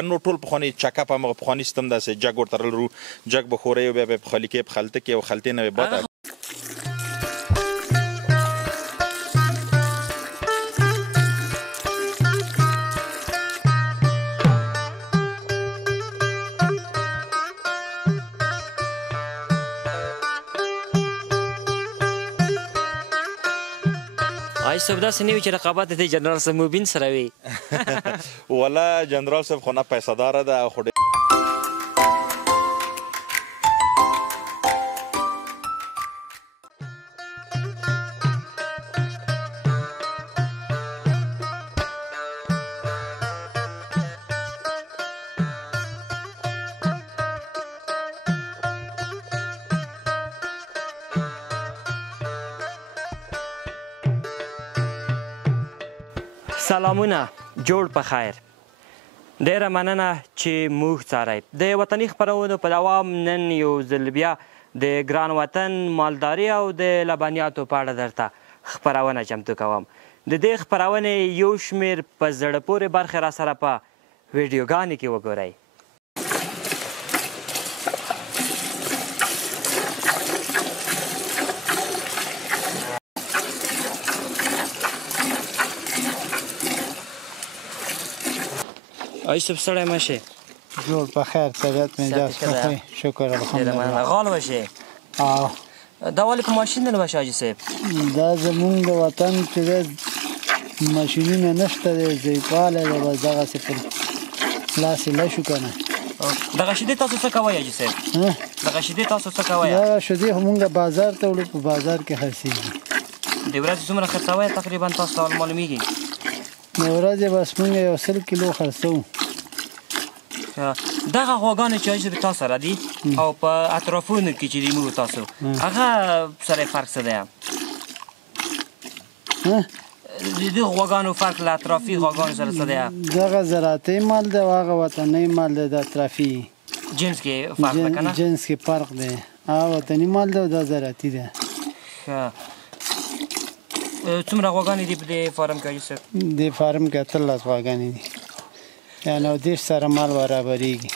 نو ټول پخواني چکاپ همغه پخواني سیستم داسې جګ ورته رلرو جګ به خورئ او بیا به یې پخلي کې په خلطه کې او خلطې نه به باد صاحب داسې نه وي چې رقابت د جنرال صاحب مبین سره وي والله جنرال صاحب خو نه پیسه داره ده خو سلامونه جوړ په خیر ډیره مننه چې موږ څارئ د وطني خپرونو په دوام نن یو ځل بیا د ګران وطن مالداري او د لبنیاتو په اړه درته خپرونه چمتو کوم د دې خپرونې یو شمېر په زړه پورې برخې را سره په ویډیوګانې کې وګورئ آیسوب سړی مشه جوړ په خیر طبیعت مزاج خوښی شکر الحمدلله غال باشه دا ولې په ماشین نه باشه حاجي صاحب دا زمونږ د وطن چې ماشینونه نشته دی ضعیفوالی دی بس دغسې پر لاس یې لشو که نه دغه شیدې تاسو څه کوئ حاجي صاحب دغه شیدې تاسو څه کوئ دغه شیدې خو مونږ بازار ته وړو په بازار کې خرڅېږي د ورځې څومره خرڅوئ تقریبا تاسو ته معلومیږي د ورځې بس مونږ 100 کیلو خرڅوو دغه غواګانې چې حاجي صاحب تاسو سره دي او په اطرافونو کې چې دي موږ تاسو هغه سره فرق څه دی د دې غواګانو فرق له اطرافي غواګانو سره څه دی دغه زراعتي مال دی او هغه وطني مال دی د اطرافي جنس کې فرق ده که نه جنس کې فرق دی هغه وطني مال دی او دا زراعتي دی څومره غواګانې دي په دې فارم کې حاجي صاحب دې فارم کې 18 غواګانې دي یعنې 10 سره مال برابرېږي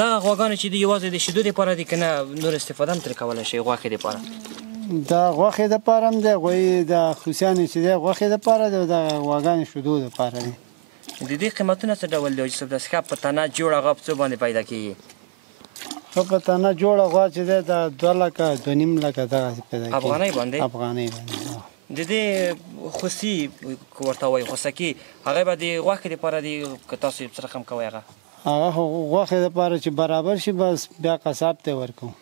دغه غواګانې چې دي یوازې د شیدو دپاره دي که نه نور استفاده هم ترې کولی شئ غوښې دپاره دا غوښې دپاره هم دی غوی د خوسیانې چې دی غوښې دپاره دی او دغه غواګانې شیدو دپاره دی د دې قیمتونه څه ډول دي حاجي صاحب داسې ښه په تنه جوړه غوا په څه باندې پیدا کېږي ښه په تنه جوړه غوا چې دی دا 2 لکه 2.5 لکه دغسې پیدا کېږي افغانۍ باندې افغانۍ باندې د دې خوسي ورته وایي خوسکي هغه به د غوښې دپاره دي که تاسو څه رقم کوئ هغه غوښې دپاره چې برابر شي بس بیا قصاب ته ورکوو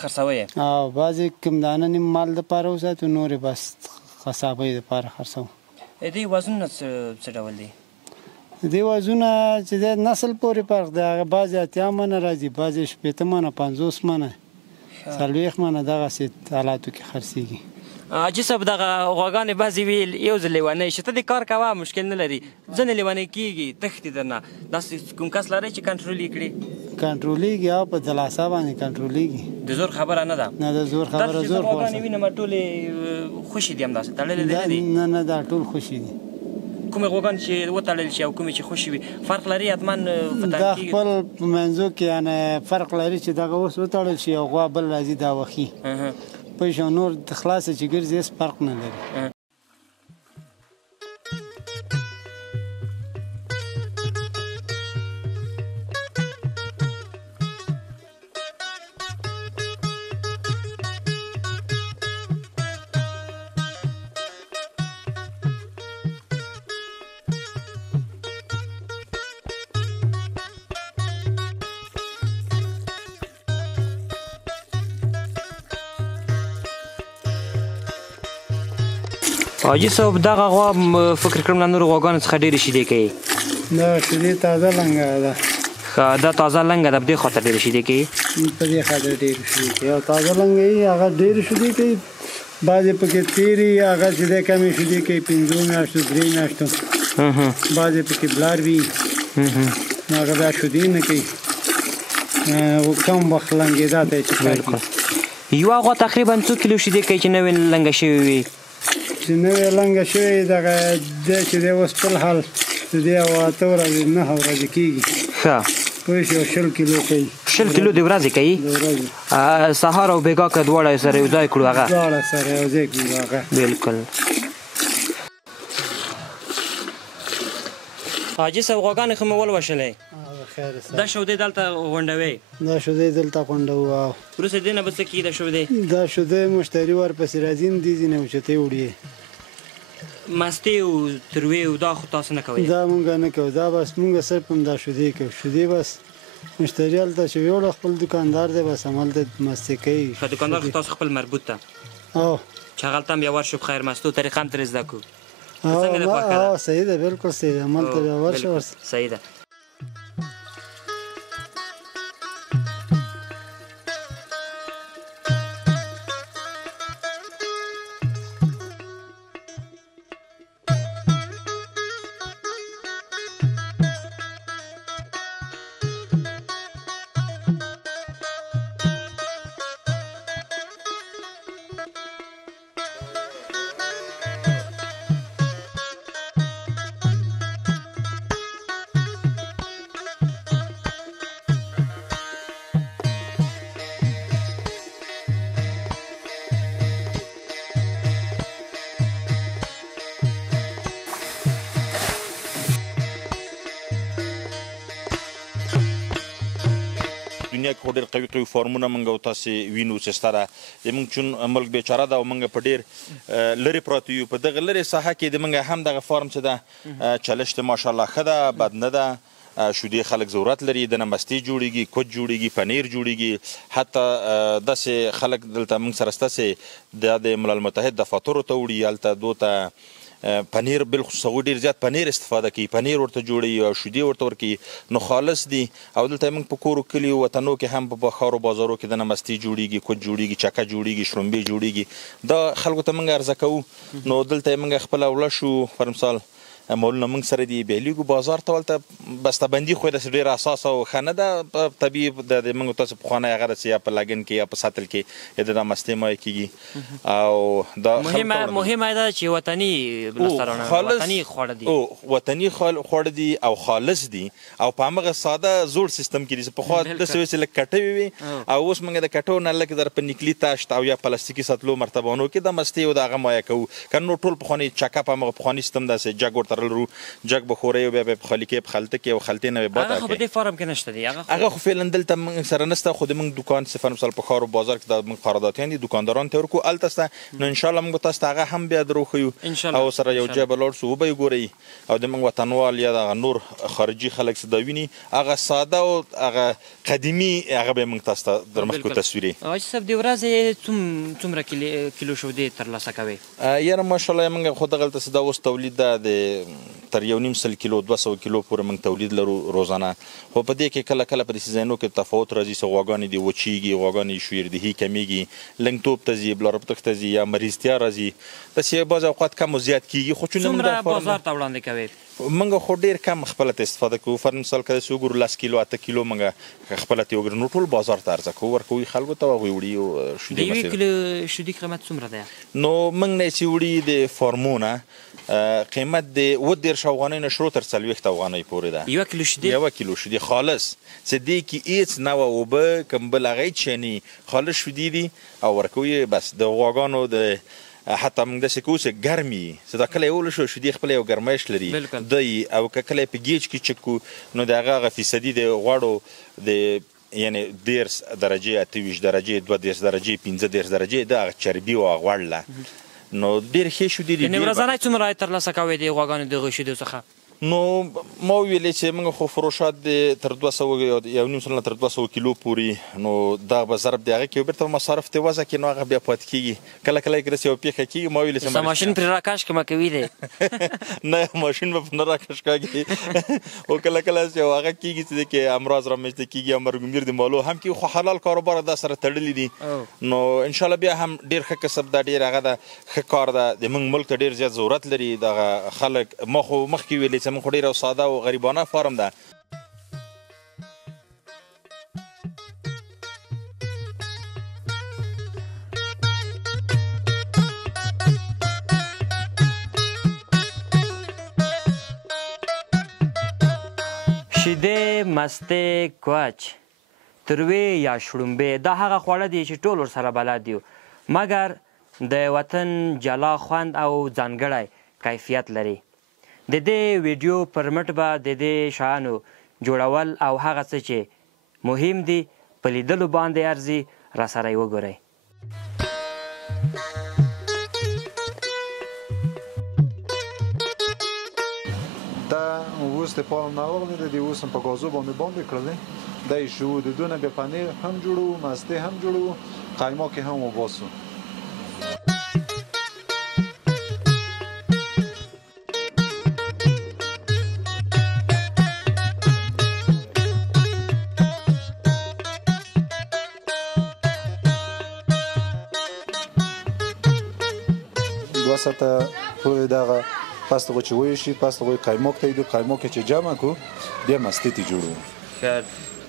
خرڅوئ او بعضې کوم دانه نیم مال دپاره وساتو نورې بس قصابۍ دپاره خرڅوو د دې وزنونه څه ډول دي دې وزنونه چې دی نسل پورې فرق دی هغه بعضې 80 منه راځي بعضې 80 منه 50 منه 40 منه دغسې حالاتو کې خرڅېږي حاجي صاحب دغه غواګانې بعضې ویل یو ځل لیونی شي ته دې کار کوه مشکل نه لري ځینې لیونی کېږي تښتي درنه داسې کوم کس لرئ چې کنټرول یې کړي کنټرولېږي او په دلاسا باندې کنټرولېږي د زور خبره نه ده نه د زور خبره زور خو غواګانې وینم ټولې خوشي دي همداسې تړلې دي نه دي نه دا ټول خوشي دي کومې غواګانې چې وتړل شي او کومې چې خوشي وي فرق لري حتما دا خپل په منځو کې یعنې فرق لري چې دغه اوس وتړل شي او غوا بل راځي دا وخي پوه شو نور د خلاصه چې ګرځي هېڅ فرق نه لري حاجي صاحب دغه غوا فکر کړم له نورو غواګانو څخه ډېرې شیدې کوي دا شیدې تازه لنګه ده دا تازه لنګه ده په دې خاطر ډېرې شیدې کوي په دې خاطر ډېرې شیدې کوي او تازه لنګه یي هغه ډېرې شیدې کوي بعضې پکې تېرې هغه چې دی کمې شیدې کوي 5 میاشتو 3 میاشتو بعضې پکې بلار وي نو هغه بیا شیدې نه کوي کم وخت لنګېدا ته یې چې کار کوي یوه غوا تقریبا څو کیلو شیدې کوي چې نوې لنګه شوې وي چې نوې لنګه شوې دغه دی چې دی اوس خپل حال شیدې او 8 ورځې 9 ورځې کېږي. ښه پوه شو 20 کیلو کوي. 20 کیلو د ورځې کوي. سهار او بېګا که دواړه سره یو ځای کړو هغه دواړه سره یو ځای کړو هغه. بالکل. حاجي صاحب غواګانې خو مې ولوشلې. دا شودې دلته غونډوي. دا شودې دلته غونډوو. وروسته دې نه به څه کېږي دا شودې؟ دا شودې مشتري ورپسې راځي نو دې ځینې اوچتې وړي. مستې او تروې او دا خو تاسو نه کوئ؟ دا مونږ نه کوو. دا بس مونږ صرف هم دا شودې کوو. شودې بس مشتري هلته چې ویوړه خپل دکاندار دی بس همالته مستې کوي. ښه دکاندار خو تاسو خپل مربوط ته چې هغلته هم بیا ورشو په خیر مستو طریقه هم ترې زده کړو. صحیح ده بالکل صحیح ده. همالته بیا ورشه صحیح ده. دنیا کې ډېر قوي قوي فارمونه موږ او تاسې وینو چې ستا ده زموږ چون ملک بیچاره ده او موږ په ډېر لرې پراته یو. په دغه لرې ساحه کې د موږ هم دغه فارم چې ده چلشت ماشاءالله ښه ده، بد نه ده. شودې خلک ضرورت لري، دنه مستې جوړېږي، کوچ جوړېږي، پنیر جوړېږي. حتی داسې خلک دلته موږ سره ستاسې د ملل متحد دفاترو ته وړي، هلته دو ته پنیر بالخصوص هغوی ډېر زیات پنیر استفاده کوي، پنیر ورته جوړوي او شیدې ورته ورکوي. نو خالص دي. او دلته موږ په کورو کلیو وطنو کې هم په ښارو بازارو کې دنه مستې جوړېږي، کوچ جوړېږي، چکه جوړېږي، شړومبې جوړېږي. دا خلکو ته موږ عرضه کوو. نو دلته موږ خپله وړه شو پر مثال مولونه موږ سره دي بیلیږو بازار ته، هلته بستهبندي خو یې داسې ډېره اساسه او ښه نه ده. طبیعي د موږ تاسو پخوانی هغه داسې یا په لګن کې یا په سطل کې یا د مستې مایع کېږي. او دا مهمه ده چې وطني وطني خواړه دي، وطني خواړه دي او خالص دي او په همغه ساده زوړ سیستم کې دي. پخوا داسې وې چې لږ کټوې وي او اوس موږ د کټو نه لږ در په نکلي تاشت او یا پلاستیکي سطلو مرتبانو کې د مستې او د هغه مایع کوو. که نو ټول پخواني چکه په همغه پخواني سیستم داسې جګ ورته رو جګ به خورئ او بیا به یې په خالي کې په خلطه کې او خلطې نه به باد هغه خو په دې فارم کې نشته دي. هغه خو فعلا دلته موږ سره نشته، خو د موږ دکان صفر مثال په ښار او بازار کې د موږ قراردادیان دي، دکانداران ته ورکو هلته شته. نو انشاءالله موږ تاسو ته هغه هم بیا دروښیو او سره یو ځای به لاړ شو وبه یې ګورئ. او د موږ وطنوال یا دغه نور خارجي خلک چې دا ویني هغه ساده او هغه قدیمي هغه به موږ تاسو ته در مخ کړو تصویري. حاجي صاحب د ورځې څومره کیلو شودې ترلاسه کوئ؟ یاره ماشاءالله موږ خو دغلته چې دا اوس تولید ده د تر 1.5 کیلو 200 کیلو پورې موږ تولید لرو روزانه. خو په دې کې کله کله په داسې ځایونو کې تفاوت راځي چې غواګانې دې وچېږي، غواګانې شویردهي کمیږي، لنګتوب ته ځي، بلاربتښت ته ځي یا مریضتیا راځي. داسې بعض اوقات کم و زیات کېږي. خو څومره بازار ته وړاندې کوئ؟ موږ خو ډېر کم خپله ته استفاده کوو. فر مثال که داسې وګورو 10 کیلو 8 کیلو موږ خپله ته وګورو نو ټول بازار ته عرضه کوو، ورکوو خلکو ته، هغوی وړي او شودې د یوې کیلو شودې قیمت څومره دی؟ نو موږ نه چې وړي د فارمونه قیمت د 30 افغانۍ نه شروع تر 40 افغانۍ پورې ده. یوه کیلو شیدې؟ یوه کیلو شیدې خالص چې دې کې هېڅ نوه اوبه کوم بل هغه هېڅ شی نه وي، خالص شیدې دي او ورکوو یې بس. د غواګانو د حتی موږ داسې کوو چې ګرم وي چې دا کله یې ولشو شیدې خپله یو ګرمایش لري دی. او که کله یې په ګیج کې چک کړو نو د هغه فیصدي د غوړو د یعنې 10 درجې 28 درجې 32 درجې 15 درجې د هغه چربي او هغه غوړ له نو ډېر ښې شودې دي. یعنې ورځنی څومره ترلاسه کوئ د غواګانو د هغو شیدو څخه؟ نو ما ویلې چې موږ خو فروشات د تر 200 تر 200 کیلو پورې. نو دا به ضرب د هغه کې بیرته مصارف ته وضع کړي نو هغه بیا پاتې کېږي. کله کله یې داسې یو پېښه کېږي ما ویلې چې ماشین پرې راکش کمه کوي دی نه ماشین به نه راکش کېږي او کله کله چې هغه کېږي چې کې امراض رامنځته کېږي یا مرګ د مالو هم کې خو حلال کاروبار دا سره تړلي دي. نو انشاءالله بیا هم ډېر ښه کسب ده، ډېر هغه ده ښه کار ده. د موږ ملک ته ډېر زیات ضرورت لري دغه خلک. ما خو مخکې ویلې زموږ خو ډېره ساده او غریبانه فارم ده. شیدې مستې کوچ تروې یا شړومبې دا هغه خواړه دي چې ټول ورسره بلد یو مګر د وطن جلا خوند او ځانګړی کیفیت لري د دې ویډیو پر مټ به د دې شیانو جوړول او هغه څه چې مهم دي په لیدلو باندې ارزي راسره یې وګورئ دا اوس د پالم ناروغ دی د اوس په غازو باندې کړل دا شو د دونه به پنیر هم جوړو ماسته هم جوړو قایماق هم وباسو دواسته په دغه پس هغه چې وایي شي پس هغه قایماق ته د قایماق چې جمع کو بیا مستې ته جوړو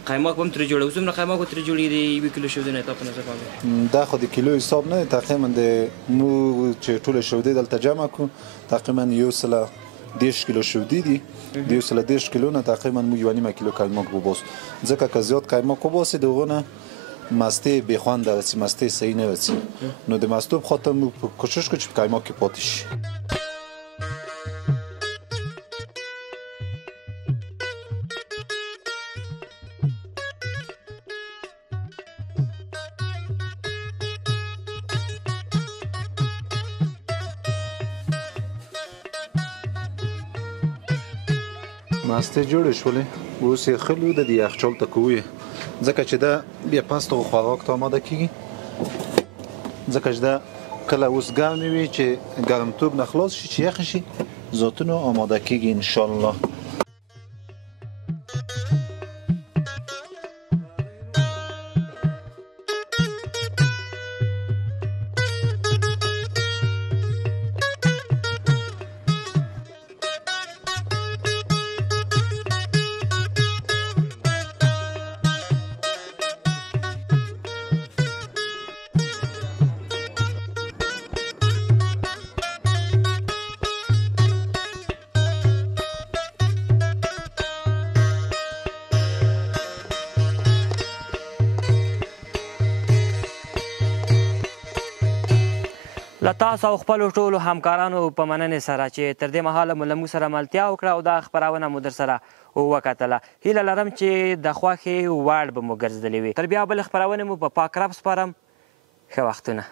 قایماق هم ترې جوړوو څومره قایماق ترې جوړېږي 1 کیلو شودې نه تا په نظر باندې دا خو د کیلو حساب نه تقریبا د مو چې ټوله شودې دلته جمع کو تقریبا 110 کیلو شودې دي د 110 کیلو نه تقریبا مو 1.5 کیلو قایماق وباس ځکه که زیات قایماق وباسي دغه مستې به خوند راځي مستې صحیح نه راځي نو د مستوب خاطر مو کوشش کوو چې قایماق کې پاتې شي ماسته جوړ شولې اوس یې خلو د یخچال ته کوی ځکه چې دا بیا پاستو خوراک ته آماده کیږي ځکه چې دا کله اوس ګرم وي چې ګرمتوب نه خلاص شي چې یخ شي ذاتونو آماده کیږي ان شاء الله له تاسو او خپلو ټولو همکارانو په مننې سره چې تر دې مهاله مو له موږ سره ملتیا وکړه او دا خپرونه مو در سره وکتله هیله لرم چې د خوښې وړ به مو ګرځېدلې وي تر بیا بلې خپرونې مو په پاک رب سپارم ښه وختونه